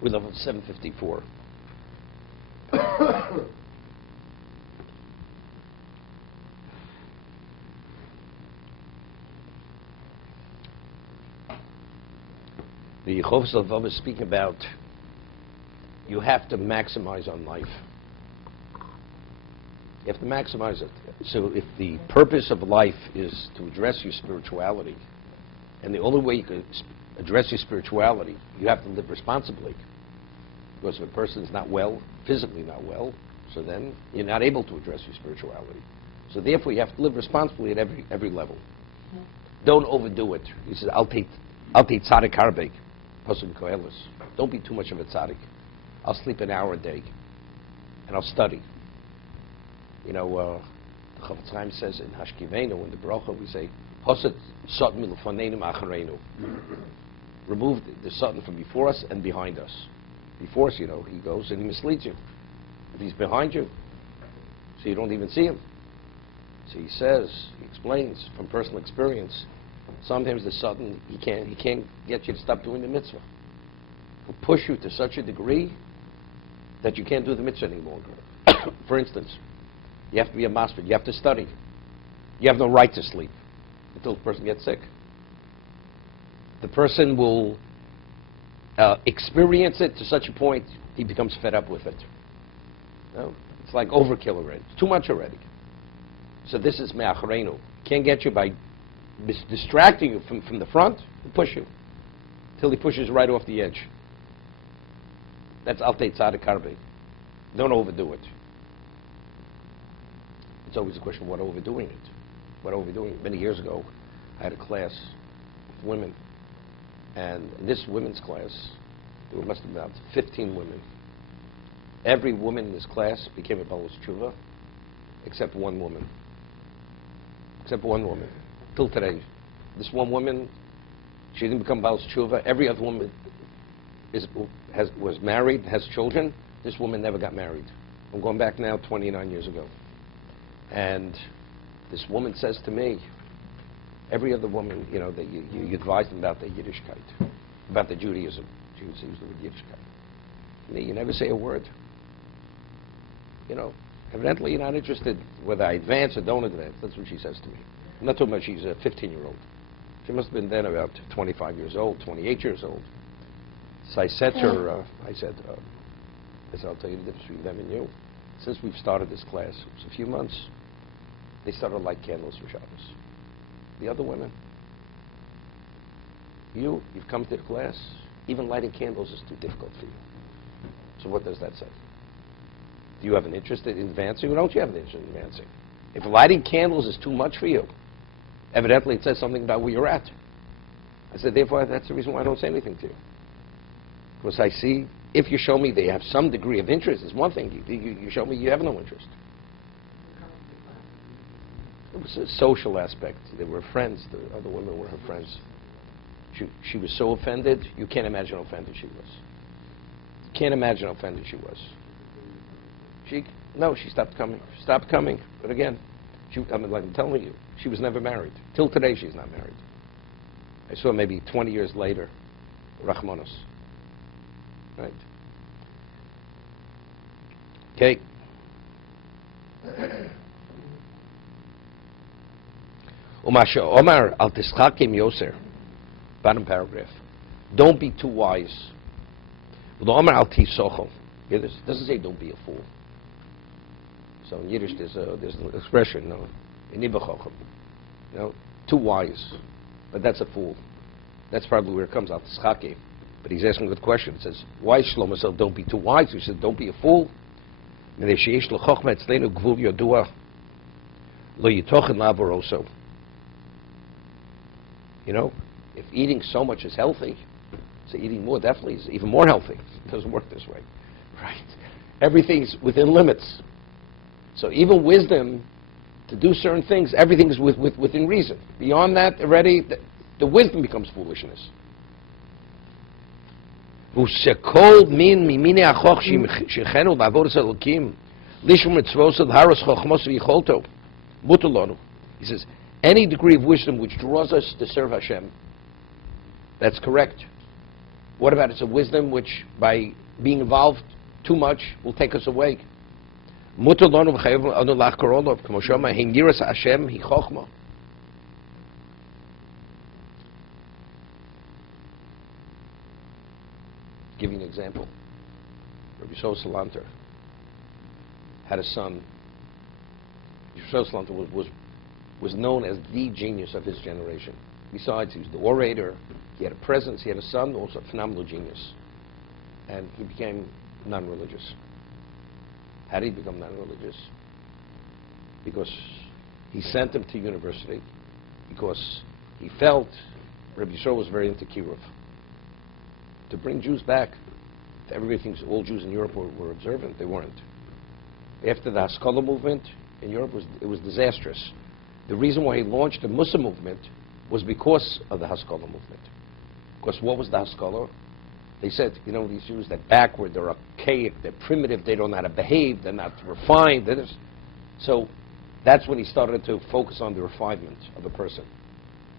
We level 754. The Chovos HaLevavos is speaking about you have to maximize on life. You have to maximize it. So if the purpose of life is to address your spirituality, and the only way you can address your spirituality, you have to live responsibly. Because if a person is not well, physically not well, so then you're not able to address your spirituality. So therefore you have to live responsibly at every level. Don't overdo it. He says, I'll take tzaddik harbek, pasuk koheles. Don't be too much of a tzaddik. I'll sleep an hour a day, and I'll study. You know, the Chofetz Chaim says in Hashkivenu, in the Bracha, we say, Hoset satan milfonenu achareinu. Remove the satan from before us and behind us. Before us, you know, he goes and he misleads you. If he's behind you, so you don't even see him. So he says, he explains from personal experience, sometimes the satan, he can't get you to stop doing the mitzvah. He'll push you to such a degree that you can't do the mitzvah any longer. For instance, you have to be a master. You have to study. You have no right to sleep until the person gets sick. The person will experience it to such a point he becomes fed up with it. No? It's like overkill already. It's too much already. So this is me'acharenu. Can't get you by distracting you from the front and push you till he pushes right off the edge. That's altei tzaddik harbe. Don't overdo it. It's always a question of what overdoing it. What overdoing it. Many years ago, I had a class with women, and in this women's class, there must have been about 15 women. Every woman in this class became a Baal Tshuva, except one woman. Except one woman. Till today. This one woman, she didn't become Baal Tshuva. Every other woman was married, has children. This woman never got married. I'm going back now 29 years ago. And this woman says to me, every other woman, you know, that you advise them about the Yiddishkeit, about the Judaism. She would use the word Yiddishkeit. Me, you never say a word. You know, evidently you're not interested whether I advance or don't advance. That's what she says to me. I'm not talking about she's a 15-year-old. She must have been then about 25 years old, 28 years old. So I said to her, I said, I'll tell you the difference between them and you. Since we've started this class, it was a few months, they started to light candles for Shabbos. The other women, you've come to the class, even lighting candles is too difficult for you. So what does that say? Do you have an interest in advancing, or don't you have an interest in advancing? If lighting candles is too much for you, evidently it says something about where you're at. I said, therefore, that's the reason why I don't say anything to you. Because I see, if you show me they have some degree of interest, it's one thing. You show me you have no interest. It was a social aspect. They were friends. The other women were her friends. She was so offended, you can't imagine how offended she was. You can't imagine how offended she was. She stopped coming. She stopped coming. But again, like I'm telling you, she was never married. Till today, she's not married. I saw her maybe 20 years later, Rachmanos. Right? Okay. Umasha Omar al Tischakim Yoser. Bottom paragraph. Don't be too wise. Omar al Tisocho. It doesn't say don't be a fool. So in Yiddish there's an expression, too wise. But that's a fool. That's probably where it comes out, Tischakim. But he's asking a good question. It says, why Shlomo said, don't be too wise? He said, don't be a fool. You know, if eating so much is healthy, so eating more definitely is even more healthy. It doesn't work this way. Right? Everything's within limits. So even wisdom, to do certain things, everything is within reason. Beyond that, already, the wisdom becomes foolishness. ושכל מין מימיני החוך שהכנו בעבודת אלוקים לשם מצוות להרוס חוכמות ויכולתו מותר לנו. He says, any degree of wisdom which draws us to serve Hashem, that's correct. What about it's a wisdom which, by being involved too much, will take us away? Mutar lanu v'chayav anu lachkor olav, k'mo she'omar, hein yiras Hashem hi chochma. Give you an example. Rabbi Yisrael Salanter had a son. Rabbi Yisrael Salanter was known as the genius of his generation. Besides, he was the orator, he had a presence, he had a son, also a phenomenal genius. And he became non-religious. How did he become non-religious? Because he sent him to university, because he felt Rabbi Yisrael was very into Kiruv. To bring Jews back. Everybody thinks all Jews in Europe were observant. They weren't. After the Haskalah movement in Europe, it was disastrous. The reason why he launched the Muslim movement was because of the Haskalah movement. Because what was the Haskalah? They said, you know, these Jews, they're backward, they're archaic, they're primitive, they don't know how to behave, they're not refined. So that's when he started to focus on the refinement of a person.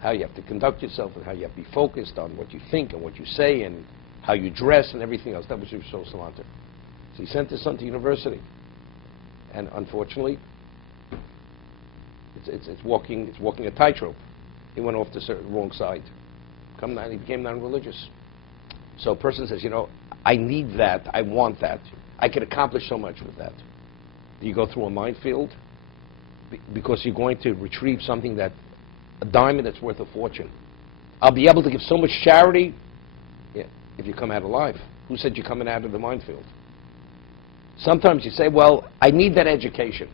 How you have to conduct yourself and how you have to be focused on what you think and what you say and how you dress and everything else. That was Rabbi Yisrael Salanter. So he sent his son to university. And unfortunately, it's walking a tightrope. He went off the wrong side. He became non-religious. So a person says, you know, I need that, I want that. I can accomplish so much with that. You go through a minefield because you're going to retrieve something a diamond that's worth a fortune. I'll be able to give so much charity if you come out alive. Who said you're coming out of the minefield? Sometimes you say, well, I need that education.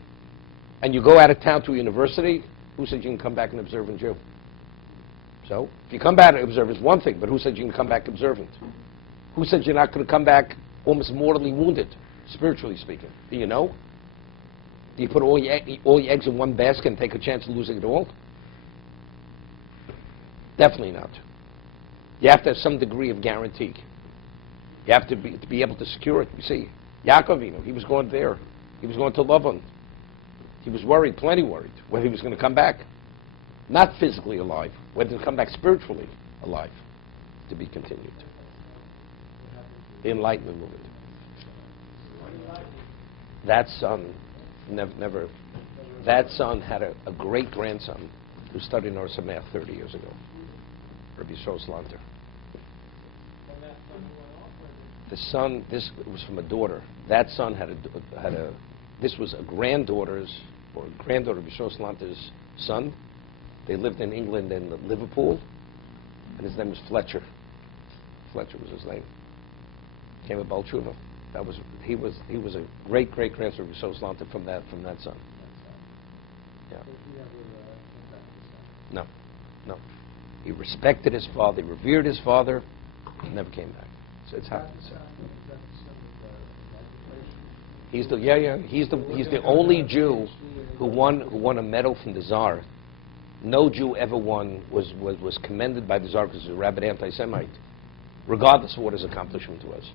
And you go out of town to a university. Who said you can come back an observant Jew? So, if you come back an observant, it's one thing, but who said you can come back observant? Who said you're not going to come back almost mortally wounded, spiritually speaking? Do you know? Do you put all your eggs in one basket and take a chance of losing it all? Definitely not. You have to have some degree of guarantee. You have to be able to secure it. You see, Yaakov, he was going there. He was going to Lavan. He was worried, plenty worried, whether he was going to come back. Not physically alive, whether to come back spiritually alive, to be continued. The Enlightenment movement. That son never. That son had a great-grandson who studied in Or Sameach 30 years ago. Rabbi Yisrael Salanter. The son, this was from a daughter. That son this was a granddaughter of Yisrael Salanter's son. They lived in England and Liverpool, and his name was Fletcher. Fletcher was his name. Came a Baal Tshuva. He was a great grandson of Yisrael Salanter from that son. Yeah. No. He respected his father. He revered his father. He never came back. So it's happened. He's the only Jew who won a medal from the Tsar. No Jew ever was commended by the Tsar because he was a rabid anti-Semite, regardless of what his accomplishment was.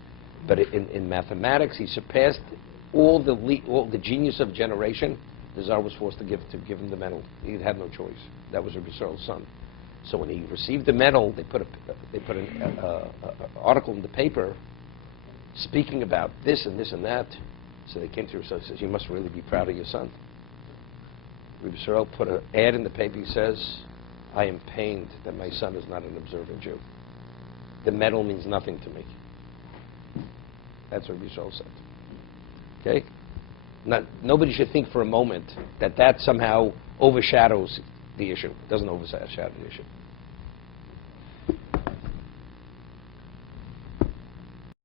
But in mathematics, he surpassed all the genius of generation. The Tsar was forced to give him the medal. He had no choice. That was Rabbi Yisrael's son. So when he received the medal, they put an article in the paper speaking about this and this and that. So they came to Rabbi Yisrael and says, "You must really be proud of your son." Rabbi Yisrael put an ad in the paper. He says, "I am pained that my son is not an observant Jew. The medal means nothing to me." That's what Rabbi Yisrael said. Okay? Nobody should think for a moment that somehow overshadows the issue. It doesn't overshadow the issue.